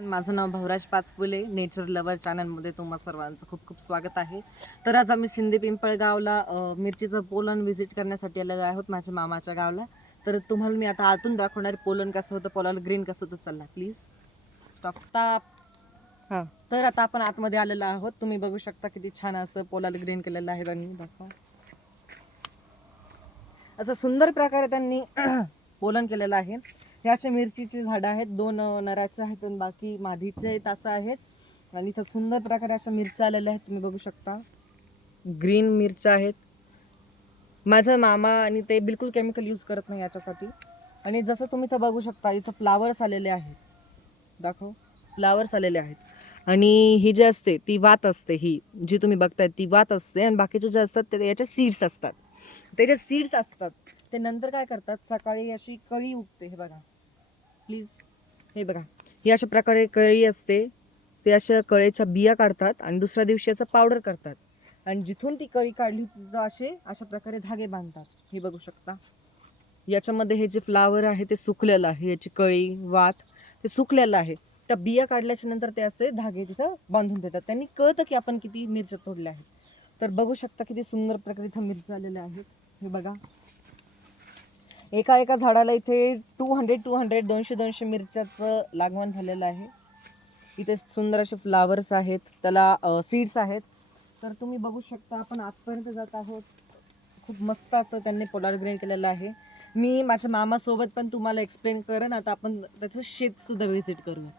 माझं नाव भावराज पाचपुले. Nature lover चॅनलमध्ये तुम्हा सर्वांचं खूप खूप स्वागत आहे. तर आज आम्ही शिंदे पिंपळगावला मिरचीचं पोलन व्हिजिट करण्यासाठी आलेलो आहोत माझ्या मामाच्या गावाला. तर तुम्हाला मी आता आतून दाखवणार पोलन कसं होतं, पोलाला ग्रीन कसं होतं. चला प्लीज स्टॉप. हां, तर आता आपण आतमध्ये आलेलो आहोत. तुम्ही बघू शकता किती छान असं पोलाला ग्रीन केलेलं आहे त्यांनी. दाखवा, असं सुंदर प्रकारे त्यांनी पोलन केलेलं आहे. हे असे मिरचीची झाडं आहेत, दोन नराचे आहेत आणि बाकी मादीचे आहेत असं आहेत. आणि इथं सुंदर प्रकारे अशा मिरच्या आलेल्या आहेत, तुम्ही बघू शकता. ग्रीन मिरच्या आहेत. माझा मामा आणि ते बिलकुल केमिकल यूज करत नाही याच्यासाठी. आणि जसं तुम्ही इथं बघू शकता, इथं फ्लावर्स आलेले आहेत. दाखव, फ्लावर्स आलेले आहेत. आणि ही जी असते ती वात असते, ही जी तुम्ही बघताय ती वात असते. आणि बाकीचे जे असतात ते याचे सीड्स असतात. त्याचे सीड्स असतात ते नंतर काय करतात, सकाळी अशी कळी उगते. हे बघा प्लीज, हे बघा, ही अशा प्रकारे कळी असते. ते अशा कळीच्या बिया काढतात आणि दुसऱ्या दिवशी याचं पावडर करतात. आणि जिथून ती कळी काढली तिथं अशा प्रकारे धागे बांधतात. हे बघू शकता. याच्यामध्ये हे जे फ्लावर आहे ते सुकलेलं आहे, याची कळी वात ते सुकलेलं आहे. त्या बिया काढल्याच्या नंतर ते असे धागे तिथं बांधून देतात. त्यांनी कळतं की आपण किती मिरच्या तोडल्या आहेत. तर बघू शकता किती सुंदर प्रकारे इथं मिरच्या आलेल्या आहेत. हे बघा, एका एका झाडाला इथे 200 200 मिरच्याचं लागवण झालेलं आहे. इथे सुंदर असे फ्लावर्स आहेत, त्याला सीड्स आहेत. तर तुम्ही बघू शकता, आपण आतपर्यंत जात आहोत. खूप मस्त असं त्यांनी पोलार ग्रीन केलेलं आहे. मी माझ्या मामासोबत पण तुम्हाला एक्सप्लेन करेन. आता आपण त्याचं शेत सुद्धा व्हिजिट करूया.